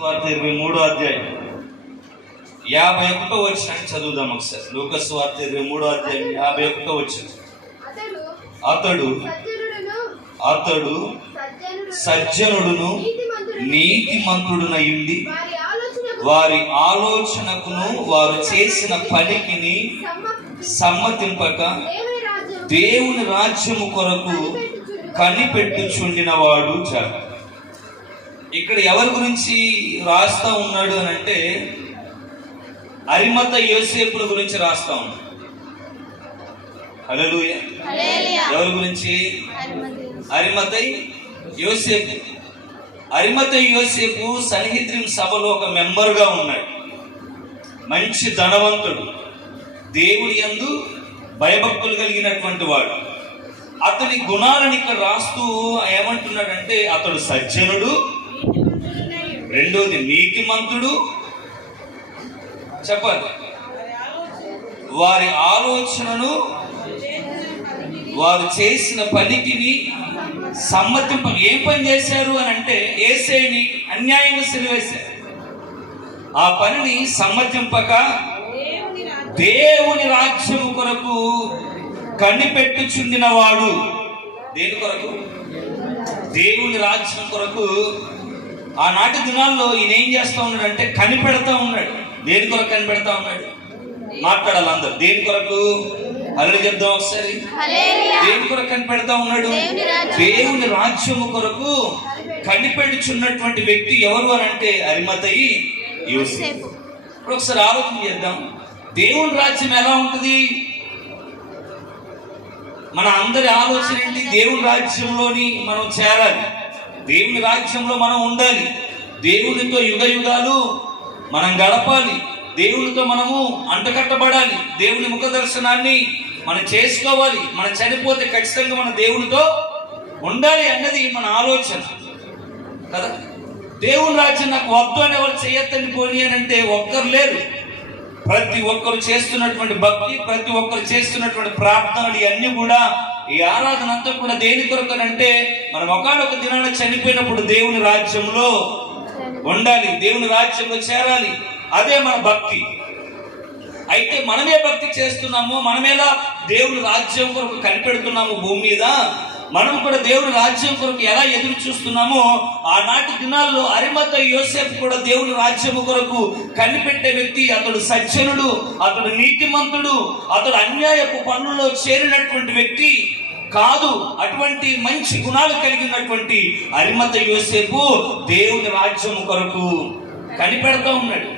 23వ అధ్యాయం 51వ వచనాన్ని చదువుదాం ఒకసారి. లూకాసు వార్త 23వ అధ్యాయం 51వ వచనం. అతడు సజ్జనుడును నీతిమంతుడునయుండి వారి ఆలోచనకును వారు చేసిన పనికిని సమ్మతింపక దేవుని రాజ్యము కొరకు కనిపెట్టుచుండినవాడు చాలు. ఇక్కడ ఎవరి గురించి రాస్తా ఉన్నాడు అని అంటే అరిమత యోసేపుల గురించి రాస్తా ఉన్నాడు. హల్లెలూయా. ఎవరి గురించి? అరిమతై యోసేపు. అరిమతై యోసేపు సన్హెద్రిన్ సభలో ఒక మెంబర్గా ఉన్నాడు. మంచి ధనవంతుడు, దేవుడి యందు భయభక్తులు కలిగినటువంటి వాడు. అతని గుణాలను ఇక్కడ రాస్తూ ఏమంటున్నాడంటే అతడు సజ్జనుడు, రెండోది నీతిమంతుడు, చెప్పాలి వారి ఆలోచనను వారు చేసిన పనికి సమ్మతింప. ఏం పని చేశారు అని అంటే యేసేని అన్యాయంగా సిలువేశారు. ఆ పనిని సమ్మతింపక దేవుని రాజ్యము కొరకు కనిపెట్టుచుండిన వాడు. దేని కొరకు? దేవుని రాజ్యం కొరకు. ఆనాటి దినాల్లో ఈయన ఏం చేస్తా ఉన్నాడు అంటే కనిపెడతా ఉన్నాడు. దేని కొరకు కనిపెడతా ఉన్నాడు? మాట్లాడాలి అందరు. దేని కొరకు? హల్లెలూయా చెప్దాం ఒకసారి. దేని కొరకు కనిపెడతా ఉన్నాడు? దేవుని రాజ్యము కొరకు కనిపెడుచున్నటువంటి వ్యక్తి ఎవరు అని అంటే అరిమతయి యోసేపు. ఇప్పుడు ఒకసారి ఆలోచన చేద్దాం. దేవుని రాజ్యం ఎలా ఉంటుంది? మన అందరి ఆలోచన ఏంటి? దేవుని రాజ్యంలోని మనం చేరాలి, దేవుని రాజ్యంలో మనం ఉండాలి, దేవునితో యుగ యుగాలు మనం గడపాలి, దేవునితో మనము అంటకట్టబడాలి, దేవుని ముఖ దర్శనాన్ని మనం చేసుకోవాలి, మనం చనిపోతే ఖచ్చితంగా మన దేవునితో ఉండాలి అన్నది మన ఆలోచన కదా. దేవుని రాజ్యం నాకు వద్దు అని ఎవరు చేయొద్దని పోనీ అని అంటే ఒక్కరు లేరు. ప్రతి ఒక్కరు చేస్తున్నటువంటి భక్తి, ప్రతి ఒక్కరు చేస్తున్నటువంటి ప్రార్థనలు ఇవన్నీ కూడా, ఈ ఆరాధన అంతా కూడా దేని కొరకు అంటే మనం ఒకనొక దినాన చనిపోయినప్పుడు దేవుని రాజ్యంలో ఉండాలి, దేవుని రాజ్యంలో చేరాలి. అదే మన భక్తి. అయితే మనమే భక్తి చేస్తున్నాము, మనమేలా దేవుని రాజ్యం కొరకు కనిపెడుతున్నాము భూమి మీద, మనం కూడా దేవుని రాజ్యం కొరకు ఎలా ఎదురు చూస్తున్నామో ఆనాటి దినాల్లో అరిమత యోసేపు కూడా దేవుని రాజ్యము కొరకు కనిపెట్టే వ్యక్తి. అతడు సజ్జనుడు, అతడు నీతిమంతుడు, అతడు అన్యాయపు పనుల్లో చేరినటువంటి వ్యక్తి కాదు. అటువంటి మంచి గుణాలు కలిగినటువంటి అరిమత యోసేపు దేవుని రాజ్యము కొరకు కనిపెడతా ఉన్నాడు.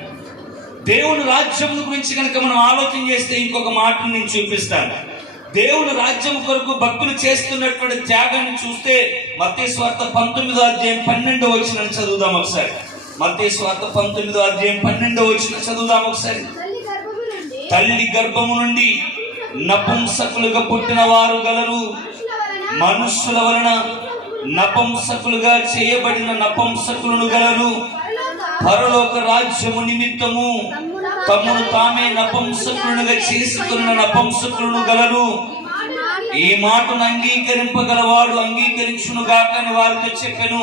దేవుని రాజ్యం గురించి కనుక మనం ఆలోచన చేస్తే ఇంకొక మాటను నేను చూపిస్తాను. దేవుని రాజ్యం కొరకు భక్తులు చేస్తున్నటువంటి త్యాగాన్ని చూస్తే మత్తయి సువార్త 19వ అధ్యాయం 12వ వచనం చదువుదాం ఒకసారి. మత్తయి సువార్త 19వ అధ్యాయం 12వ వచనం చదువుదాం ఒకసారి. తల్లి గర్భము నుండి నపుంసకులుగా పుట్టిన వారు గలరు, మనుషుల వలన నపుంసకులుగా చేయబడిన నపుంసకులను గలరు, పరలోక రాజ్యము నిమిత్తము తమను తామే నపుంసకులుగా చేసుకున్న నపుంసకులను గలరు. ఈ మాటను అంగీకరింపగలవాడు అంగీకరించును గాక అని వారితో చెప్పాను.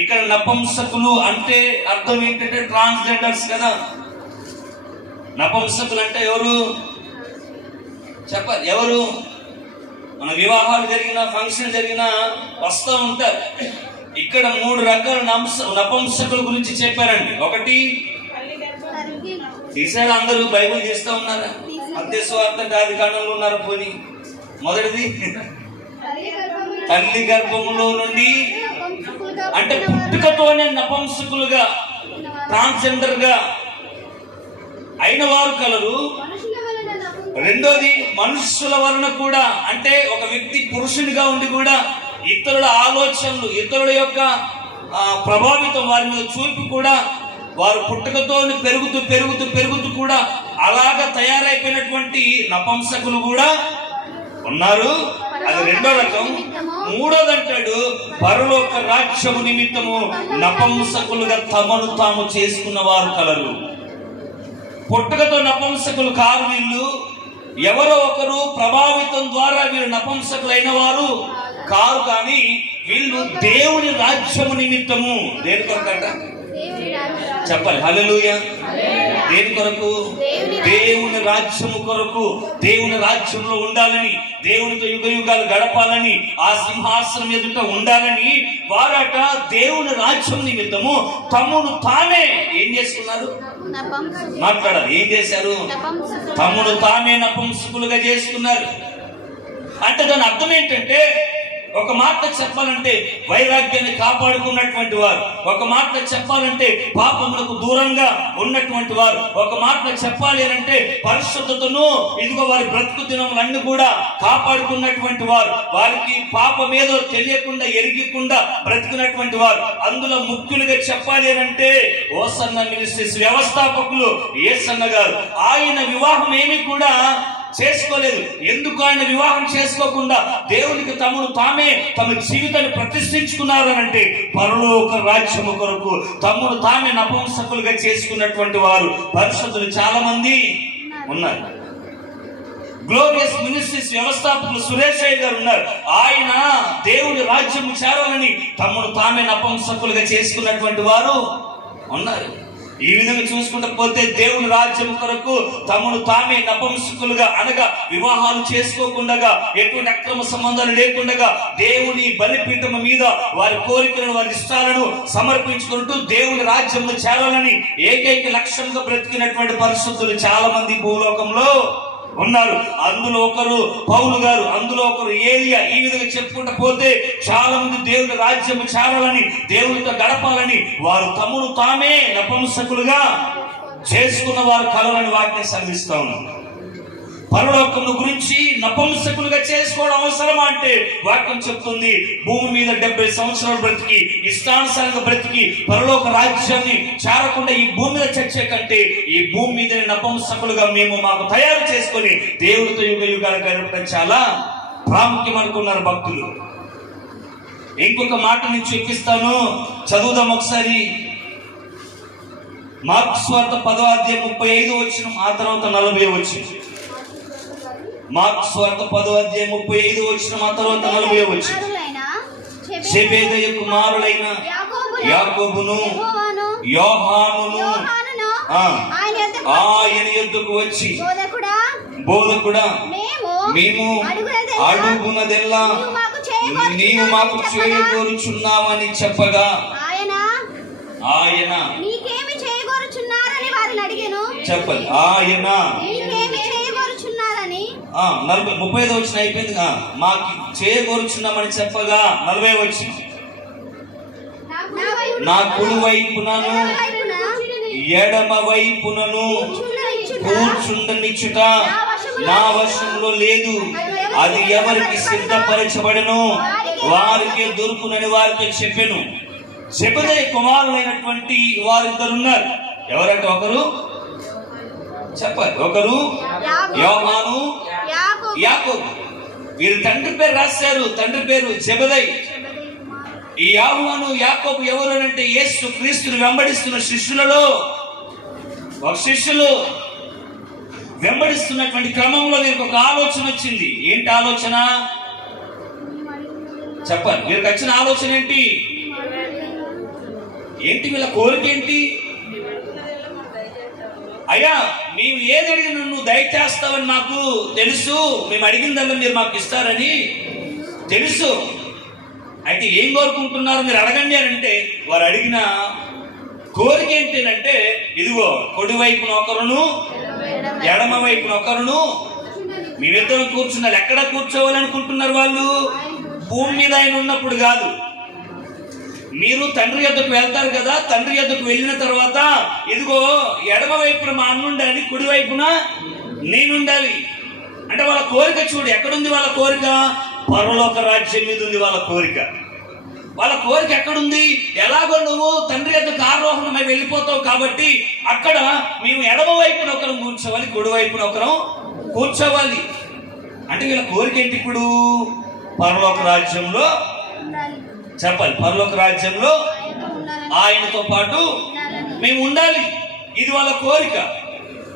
ఇక్కడ నపుంసకులు అంటే అర్థం ఏంటంటే ట్రాన్స్జెండర్స్ కదా. నపుంసకులు అంటే ఎవరు చెప్పాలి? ఎవరు? మన వివాహాలు జరిగిన, ఫంక్షన్ జరిగినా వస్తూ ఉంటారు. ఇక్కడ 3 రకాల నపుంసకుల గురించి చెప్పారండి. ఒకటి, తీసారా? అందరూ బైబిల్ చేస్తూ ఉన్నారా? మత్తయి సువార్త ఆదికాండంలో ఉన్నారా? పోనీ మొదటిది తల్లి గర్భములో నుండి అంటే పుట్టుకతోనే నపుంసకులుగా, ట్రాన్స్జెండర్ గా అయిన వారు కలరు. రెండోది మనుషుల వలన కూడా, అంటే ఒక వ్యక్తి పురుషునిగా ఉండి కూడా ఇతరుల ఆలోచనలు, ఇతరుల యొక్క ప్రభావితం వారి మీద చూపి కూడా వారు పుట్టుకతో పెరుగుతూ పెరుగుతూ పెరుగుతూ కూడా అలాగా తయారైపోయినటువంటి నపుంసకులు కూడా ఉన్నారు. అది రెండో రకం. మూడోది అంటాడు పరలోక రాజ్యము నిమిత్తము నపుంసకులుగా తమను తాము చేసుకున్న వారు కలరు. పుట్టుకతో నపుంసకులు కారు వీళ్ళు. ఎవరో ఒకరు ప్రభావితం ద్వారా వీళ్ళు నపుంసకులైన వారు కారు. కానీ వీళ్ళు దేవుని రాజ్యము నిమిత్తము, దేని కొరకట? చెప్పాలి హల్లెలూయా. దేని కొరకు? దేవుని రాజ్యము కొరకు. దేవుని రాజ్యంలో ఉండాలని, దేవునితో యుగ యుగాలు గడపాలని, ఆ సింహాసనం ఎదుట ఉండాలని వారట దేవుని రాజ్యం నిమిత్తము తమ్ముడు తానే ఏం చేసుకున్నారు? మాట్లాడాలి. ఏం చేశారు? తమ్ముడు తానే నపుంసకులుగా చేసుకున్నారు. అంటే దాని అర్థం ఏంటంటే, ఒక మాట చెప్పాలంటే వైరాగ్యాన్ని కాపాడుకున్నటువంటి వారు, ఒక మాట చెప్పాలంటే పాపములకు దూరంగా ఉన్నటువంటి వారు, ఒక మాట చెప్పాలి అంటే పరిశుద్ధతను ఇదిగో వారి బ్రతుకు దినములన్నీ కూడా కాపాడుకున్నటువంటి వారు, వారికి పాపం ఏదో తెలియకుండా ఎరిగకుండా బ్రతుకున్నటువంటి వారు. అందులో ముఖ్యులుగా చెప్పాలి అంటే ఓసన్న మినిస్ట్రీస్ వ్యవస్థాపకులు యేసన్న గారు. ఆయన వివాహం ఏమీ కూడా చేసుకోలేదు. ఎందుకు ఆయన వివాహం చేసుకోకుండా దేవునికి తమను తామే తమ జీవితాన్ని ప్రతిష్ఠించుకున్నారనంటే పరలోక రాజ్యము కొరకు తమను తామే నపుంసకులుగా చేసుకున్నటువంటి వారు పరిశుద్ధులు చాలా మంది ఉన్నారు. గ్లోరియస్ మినిస్ట్రీస్ వ్యవస్థాపకులు సురేషయ్య గారు ఉన్నారు. ఆయన దేవుని రాజ్యము చేరాలని తమను తామే నపుంసకులుగా చేసుకున్నటువంటి వారు ఉన్నారు. ఈ విధంగా చూసుకుంటూ పోతే దేవుని రాజ్యం కొరకు తమను తామే నపుంసకులుగా అనగా వివాహాలు చేసుకోకుండా, ఎటువంటి అక్రమ సంబంధాలు లేకుండా దేవుని బలిపీఠం మీద వారి కోరికలను వారి ఇష్టాలను సమర్పించుకుంటూ దేవుని రాజ్యంలో చేరాలని ఏకైక లక్ష్యంగా బ్రతికినటువంటి పరిశుద్ధులు చాలా మంది భూలోకంలో ఉన్నారు. అందులో ఒకరు పౌలు గారు, అందులో ఒకరు ఏలియా. ఈ విధంగా చెప్పుకుంటూ పోతే చాలా మంది దేవుని రాజ్యం చేరాలని, దేవునితో గడపాలని వారు తమను తామే నపుంసకులుగా చేసుకున్న వారు కలలని వాక్యం సంధిస్తా ఉన్నారు. పరలోకం గురించి నపుంసకులుగా చేసుకోవడం అవసరమా అంటే వాక్యం చెప్తుంది, భూమి మీద 70 సంవత్సరాలు బ్రతికి ఇష్టానుసారంగా బ్రతికి పరలోక రాజ్యాన్ని చేరకుండా ఈ భూమి మీద చచ్చే కంటే ఈ భూమి మీద నపుంసకులుగా మేము మాకు తయారు చేసుకొని దేవుడితో యుగ యుగాలు గడపడం చాలా ప్రాముఖ్యం అనుకున్నారు భక్తులు. ఇంకొక మాట నేను చూపిస్తాను, చదువుదాం ఒకసారి. మార్కు సువార్త 10వ అధ్యాయం 35 వచనం, ఆ తర్వాత 40 వచనం. మార్కు సువార్త 10వ అధ్యాయం 35 వచనం, ఆ తర్వాత 40 వచనం. జెబెదయి కుమారులైన యాకోబును యోహానును ఆయన యొద్దకు వచ్చి, బోధకుడా మేము అడుగునదెల్లా నీవు మాకు చేయగోరుచున్నావని చెప్పగా ఆయన చెప్పండి. ఆయన 35 వచ్చిన అయిపోయింది. మాకు చేయగోరుచున్నామని చెప్పగా 40 వచ్చి, నా కుడి వైపునను ఎడమ వైపునను కూర్చుండనిచ్చుట నా వశంలో లేదు, అది ఎవరికి సిద్ధపరచబడను వారికి దొరుకునని వారితో చెప్పెను. జెబెదయి కుమారులైనటువంటి వారిద్దరున్నారు. ఎవరంటే ఒకరు చెప్పాలి, ఒకరు యోహాను, యాకోబు. వీరు తండ్రి పేరు రాశారు, తండ్రి పేరు జెబెదయి. ఈ యోహాను యాకోబు ఎవరు అంటే యేసు క్రీస్తుని వెంబడిస్తున్న శిష్యులలో ఒక శిష్యులు. వెంబడిస్తున్నటువంటి క్రమంలో వీరికి ఒక ఆలోచన వచ్చింది. ఏంటి ఆలోచన చెప్పాలి. వీరికి వచ్చిన ఆలోచన ఏంటి? వీళ్ళ కోరిక ఏంటి? అయ్యా, మేము ఏది అడిగిన నువ్వు దయచేస్తావని మాకు తెలుసు, మేము అడిగిందల్లా మీరు మాకు ఇస్తారని తెలుసు. అయితే ఏం కోరుకుంటున్నారు మీరు అడగండి అని అంటే వారు అడిగిన కోరిక ఏంటంటే, ఇదిగో కుడి వైపున ఒకరును ఎడమ వైపున ఒకరును మీరిద్దరు కూర్చున్నారు. ఎక్కడ కూర్చోవాలనుకుంటున్నారు వాళ్ళు? భూమి మీద ఆయన ఉన్నప్పుడు కాదు. మీరు తండ్రి యొద్దకు వెళ్తారు కదా, తండ్రి యొద్దకు వెళ్ళిన తర్వాత ఇదిగో ఎడమ వైపున మా అన్న ఉండాలి, కుడి వైపున నేనుండాలి అంటే వాళ్ళ కోరిక చూడు. ఎక్కడుంది వాళ్ళ కోరిక? పరలోక రాజ్యం మీద ఉంది వాళ్ళ కోరిక. వాళ్ళ కోరిక ఎక్కడుంది? ఎలాగో నువ్వు తండ్రి యొద్దకు ఆరోహణమై వెళ్ళిపోతావు కాబట్టి అక్కడ మేము ఎడమ వైపున ఒకరం కూర్చోవాలి, కుడి వైపున ఒకరం కూర్చోవాలి. అంటే వీళ్ళ కోరిక ఏంటి? ఇప్పుడు పరలోక రాజ్యంలో చెప్పాలి, పరలోక రాజ్యంలో ఆయనతో పాటు మేము ఉండాలి. ఇది వాళ్ళ కోరిక.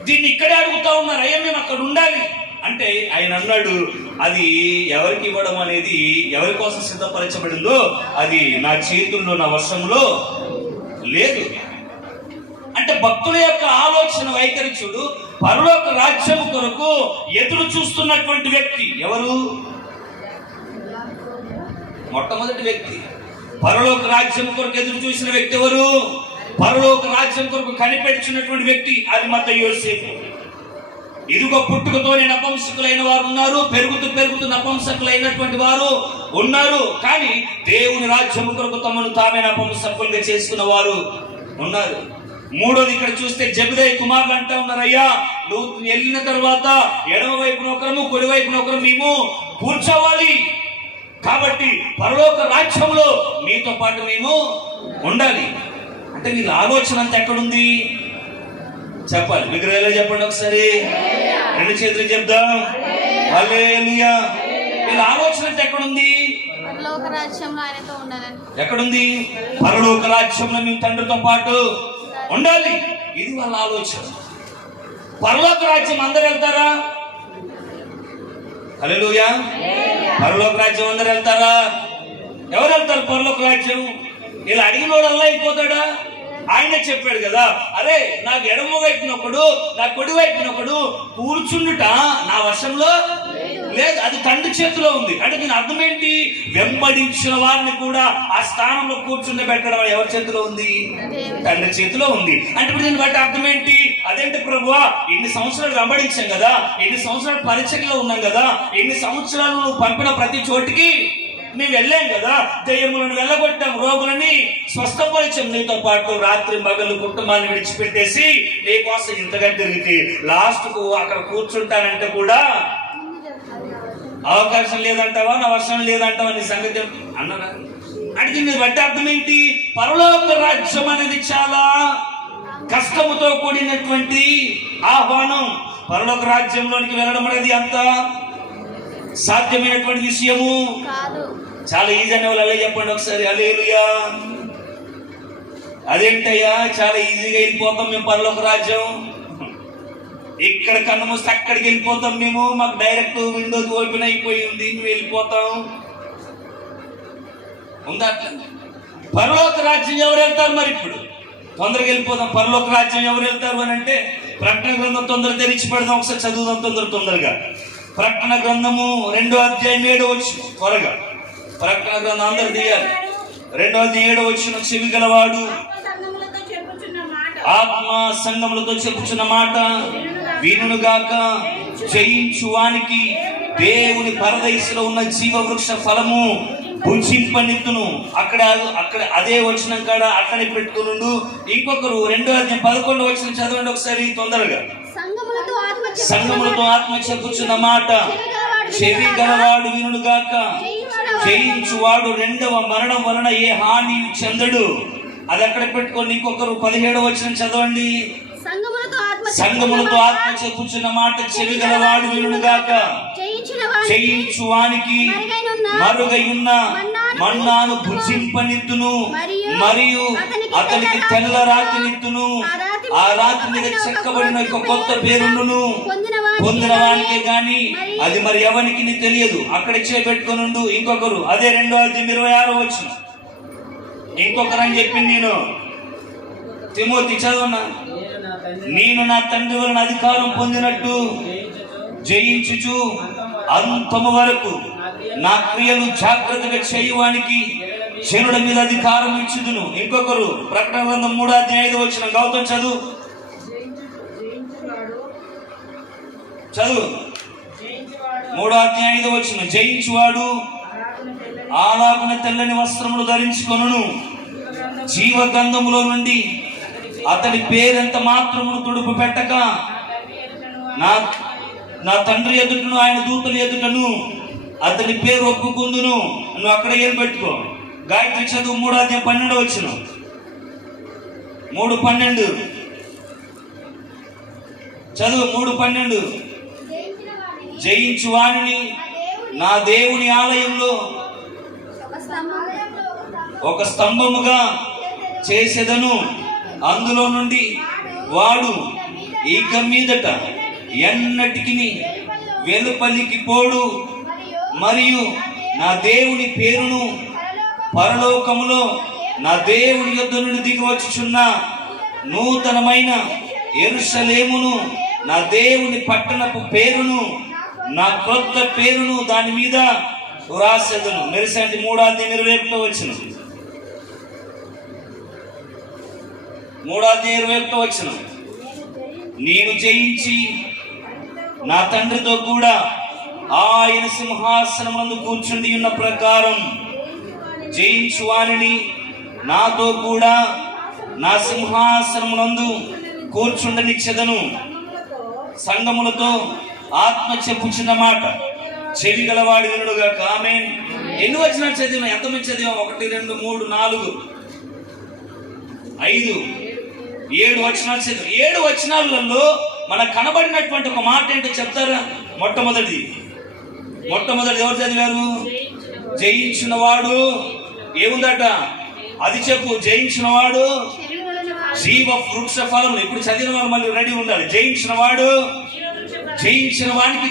దీన్ని ఇక్కడే అడుగుతా ఉన్నారు, అయ్యా మేము అక్కడ ఉండాలి అంటే ఆయన అన్నాడు, అది ఎవరికి ఇవ్వడం అనేది ఎవరి కోసం సిద్ధపరచబడిందో అది నా చేతుల్లో నా వశంలో లేదు. భక్తుల యొక్క ఆలోచన వైఖరి చూడు. పరలోక రాజ్యం కొరకు ఎదురు చూస్తున్నటువంటి వ్యక్తి ఎవరు? మొట్టమొదటి వ్యక్తి పరలోక రాజ్యం కొరకు ఎదురు చూసిన వ్యక్తి ఎవరు? పరలోక రాజ్యం కొరకు కనిపెడుచున్నటువంటి వ్యక్తి అరిమత్తయి యోసేపు. ఇదిగో పుట్టుకతోనే నపుంసకులైన వారు ఉన్నారు, పెరుగుతూ నపుంసకులైనటువంటి వారు ఉన్నారు. కానీ దేవుని రాజ్యం కొరకు తమను తామే నపుంసకులుగా చేసుకున్న వారు ఉన్నారు. మూడోది ఇక్కడ చూస్తే జబెదయి కుమారులు అంటా ఉన్నారు, అయ్యా నువ్వు వెళ్ళిన తర్వాత ఎడమ వైపున ఒకరము కుడి వైపున ఒకరు మేము కూర్చోవాలి. కాబట్టి పరలోక రాజ్యంలో మీతో పాటు మేము ఉండాలి. అంటే వీళ్ళ ఆలోచన అంతా ఎక్కడుంది చెప్పాలి. విగ్రహాలు చెప్పండి ఒకసారి, రెండు చేతులు చెప్దాం హల్లెలూయా. వీళ్ళ ఆలోచన అంతా ఎక్కడుంది? ఎక్కడుంది? పరలోక రాజ్యంలో మేము తండ్రితో పాటు ఉండాలి. ఇది వాళ్ళ ఆలోచన. పరలోక రాజ్యం అందరు వెళ్తారా? హల్లెలూయా. పరలోక రాజ్యం అందరు వెళ్తారా? ఎవరు వెళ్తారు పరలోక రాజ్యం? ఇలా అడిగిన వాడు అయిపోతాడా? ఆయన చెప్పాడు కదా, అరే నాకు ఎడమ వైపునొకడు నా కుడి వైపునొకడు కూర్చుండుట నా వశంలో లేదు, అది తండ్రి చేతిలో ఉంది. అంటే దీని అర్థం ఏంటి? వెంబడించిన వారిని కూడా ఆ స్థానంలో కూర్చుండి పెట్టడం ఎవరి చేతిలో ఉంది? తండ్రి చేతిలో ఉంది. అంటే ఇప్పుడు దీన్ని బట్టి అర్థం ఏంటి? అదేంటి ప్రభువా, ఎన్ని సంవత్సరాలు వెంబడించాం కదా, ఎన్ని సంవత్సరాలు పరిచర్యలో ఉన్నాం కదా, ఎన్ని సంవత్సరాలు నువ్వు పంపిన ప్రతి చోటికి మేము వెళ్ళాం కదా, దయ్యములను వెళ్ళగొట్టాం, రోగులని స్వస్థపరిచాం, నీతో పాటు రాత్రి మగలు కుటుంబాన్ని విడిచిపెట్టేసి నీ కోసం ఇంతగా తిరిగితే లాస్ట్ కు అక్కడ కూర్చుంటానంటే కూడా అవకాశం లేదంటావా, నా వర్షం లేదంటావా నీ సంగతి అన్నారా? అంటే దీన్ని బట్టి అర్థం ఏంటి? పరలోక రాజ్యం అనేది చాలా కష్టముతో కూడినటువంటి ఆహ్వానం. పరలోక రాజ్యంలోనికి వెళ్ళడం అనేది అంత సాధ్యమైనటువంటి విషయము చాలా ఈజీ అనే వాళ్ళు అలా చెప్పండి ఒకసారి హల్లెలూయా. అదేంటయ్యా చాలా ఈజీగా వెళ్ళిపోతాం మేము పరలోక రాజ్యం, ఇక్కడ కన్ను మూస్తే అక్కడికి వెళ్ళిపోతాం మేము, మాకు డైరెక్ట్ విండోస్ ఓపెన్ అయిపోయి ఉంది, మేము వెళ్ళిపోతాం ఉందా? అట్లా పరలోక రాజ్యం ఎవరు వెళ్తారు? మరి ఇప్పుడు తొందరగా వెళ్ళిపోతాం. పరలోక రాజ్యం ఎవరు వెళ్తారు అని అంటే ప్రకటన గ్రంథం తొందరగా తెరిచి పెడదాం, ఒకసారి చదువుదాం తొందరగా. ప్రకటన గ్రంథము 2వ అధ్యాయం 7వ వచనం, త్వరగా ప్రకటన గ్రంథం అందరు తీయాలి. 2వ అధ్యాయం 7వ వచనం, చెవి గలవాడు ఆత్మ సంఘములతో చెప్పుచున్న మాట వినుగాక, జయించు వానికి దేవుని పరదైసులో ఉన్న జీవ వృక్ష ఫలము భుజింపనిత్తును. అక్కడ అదే వచనం కాడ అక్కడే పెట్టుకునుండు. ఇంకొకరు 2వ అధ్యాయం 11వ వచనం చదవండి ఒకసారి తొందరగా. సంఘములతో ఆత్మ చెప్పుచున్న మాట చెవి గలవాడు వినుగాక, జయించువాడు రెండవ మరణం వలన ఏ హాని చెందడు. అది అక్కడ పెట్టుకోండి. ఇంకొకరు 17వ వచనం చదవండి. సంఘములతో ఆత్మ చెప్పుచున్న మాట చెవి గలవాడు వినుగాక, జయించు వానికి మరుగై ఉన్న మన్నాను భుజింపనిత్తును, మరియు అతనికి తెల్ల రాతినిత్తును. ఆ రాతి మీద చెక్కబడిన ఒక కొత్త పేరును పొందిన వానికే గాని అది మరి ఎవరికి తెలియదు. అక్కడ చేపెట్టుకుని. ఇంకొకరు అదే 2వ అధ్యాయం 26వ వచనం, ఇంకొకరు అని చెప్పింది నేను తిమోతి చదవనా, నేను నా తండ్రి వలన అధికారం పొందినట్టు జయించుచు అంతము వరకు నా క్రియలు జాగ్రత్తగా చేయువానికి శనుల మీద అధికారం ఇచ్చుదును. ఇంకొకరు ప్రకటన గ్రంథం 3వ అధ్యాయం 5వ వచనం, గౌతమ్ చదువు 3వ అధ్యాయం 5వ వచనం, జయించువాడు ఆలాగున తెల్లని వస్త్రములు ధరించుకొనును, జీవ గ్రంథములో నుండి అతడి పేరెంత మాత్రమును తుడుపు పెట్టక నా తండ్రి ఎదుటను ఆయన దూతల ఎదుటను అతని పేరు ఒప్పుకుందును. నువ్వు అక్కడ ఏం పెట్టుకో. గాయత్రి చదువు 3వ అధ్యాయం 12వ వచనం, 3:12 చదువు. 3:12, జయించు వాణిని నా దేవుని ఆలయంలో ఒక స్తంభముగా చేసేదను, అందులో నుండి వాడు ఇక మీదట ఎన్నటికి వెలుపలికి పోడు, మరియు నా దేవుని పేరును పరలోకములో నా దేవుని యొద్ద నుండి దిగి వచ్చుచున్న నూతనమైన యెరూషలేమును, నా దేవుని పట్టణపు పేరును, నా క్రొత్త పేరును దాని మీద వ్రాసెదను. మెరిసంటి 3:21 వచనం. 3:21 వచనం. నేను జయించి నా తండ్రితో కూడా ఆయన సింహాసనమునందు కూర్చుండి ఉన్న ప్రకారం జయించు వానిని నాతో కూడా నా సింహాసనమునందు కూర్చుండనిచ్చెదను. సంగములతో ఆత్మ చెప్పుచున్న మాట చెవి గలవాడి వినుడుగాక. ఆమేన్. ఎన్ని వచనాలు చదివాం? ఎంతమంది చదివాం? 1 2 3 4 5 7 వచనాలు చదివాం. 7 వచనాలలో మనకు కనబడినటువంటి ఒక మాట ఏంటో చెప్తారా? మొట్టమొదటిది ఎవరు చదివారు? జయించిన వాడు ఏముందట? అది చెప్పు. జయించిన వాడు జీవ వృక్ష ఫలం. ఇప్పుడు చదివిన వాళ్ళు మళ్ళీ రెడీ ఉండాలి. జయించిన వానికి